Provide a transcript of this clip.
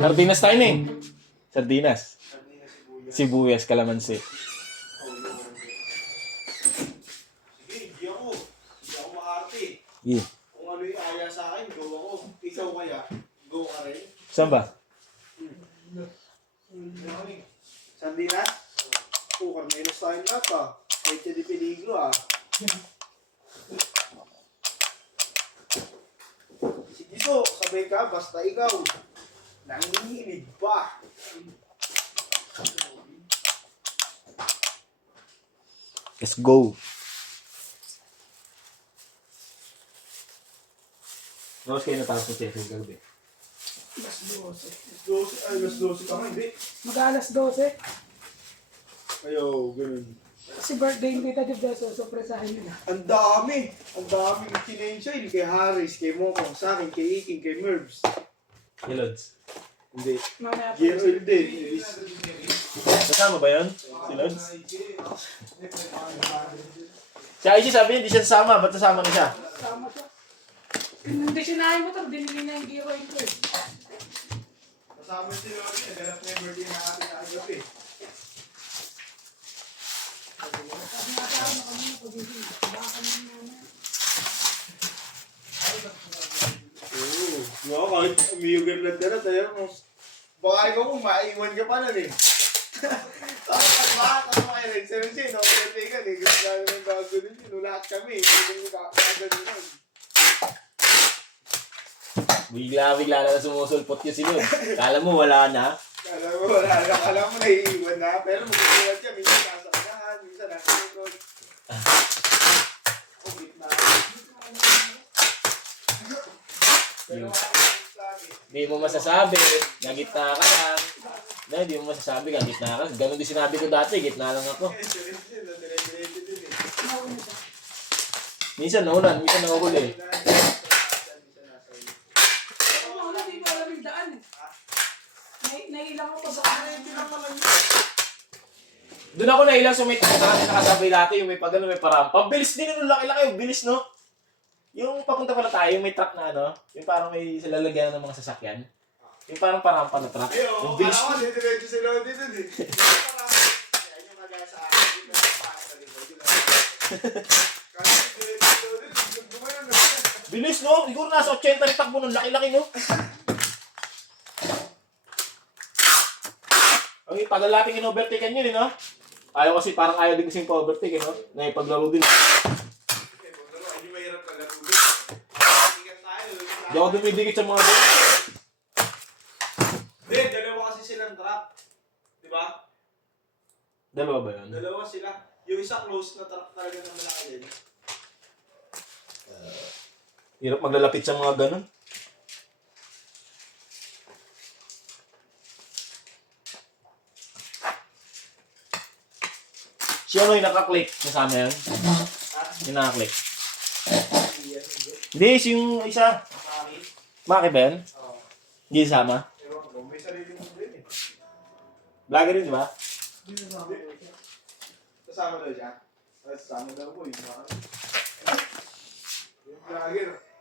Sardinas tayo na eh. Sardinas. Sibuyas, kalamansi. Sige, hindi ako maarte. Yeah. Kung ano yung aya sa akin, go ako. Ikaw kaya, go ka rin. Saan ba? Sardinas? Carmelos tayo lahat ah. Leche de peligro ah. Sige so, sabay ka, basta ikaw. Nanginginig pa. Let's go. Tapos kayo natapos sa Sheffield gabi. Alas 12 ka nga, hindi. Mag-alas 12. Ayaw, ganun. Kasi birthday ni Tita Dibda, so surpresahin nila. Ang dami kinensyay. Kay Harris, kay Mokong, sa akin, kay Iking, kay Mervs. Lods. Hindi. Mamaya po. Gear oil din. Kasama ba yun? Si Lods? Si Aishi sabi niya, hindi siya sasama. Ba't sasama na siya? Sama siya. Hindi sinahin mo ito, binili na yung gear oil ko eh. Kasama si Lodi, naganap na yung birthday na ating gabi. Sabi nga tayo na kami, pag-ibig. Baka kami naman. Oo. Diba, kahit umiyugan na tira tayo, baka ikaw kung maiwan ka pa nun eh. Tapos bakit ako kayo nag-17, ako nag-tegan eh. Gusto namin ng bago nun yun. Lahat kami, hindi mo kagad nun. Bigla na sumusulpot yun si Lod. Kala mo wala na. Kala mo naiiwan na, pero mag-iwan siya. Minsan nasa kanahan, minsan nasa likod. Kumit na. Hindi mo masasabi. Nagitna ka lang. Hindi mo masasabi. Gitna ka. Ganon din sinabi ko dati. Gitna lang ako. Minsan naulan. Minsan nauhuli. Nailang ako sa karete lang naman. Doon ako nailang sa may nakasabay dati. Yung may pagano, may parampa. Bilis din yung laki-laki. Bilis, no? Yung papunta pala tayo, yung may truck na ano. Yung parang may lalagyan ng mga sasakyan. Yung parang parampa na truck. Yung bilis. Alam ko, dito si Lodi dun eh. Yan yung magaya sa akin. Yung nakapakas sa likod. Kasi diretso si Lodi, gumayon na. Bilis, no? Siguro nasa 80 rin takbo ng laki-laki, no? Okay, paglalaping in-overtaken yun, no? Ayaw kasi, parang ayaw din kasing pa-overtake, no? Na ipaglaro din. Hindi mahirap ka laro din. Sikat tayo. Di ako dumidikit sa mga doon. Hindi, dalawa kasi silang truck. Diba? Dalawa ba yun? Dalawa sila. Yung isa close na truck talaga na malaki din. Hirap maglalapit sa mga ganun. Siya ano yung nakaklik kasama yan? Yung nakaklik. Hindi, yung isa. Maki ba yan? Oo. Hindi sama? Ewan ko, may sarili mo din eh. Vlogger rin, di ba? Kasama daw siya? Kasama daw po yung mga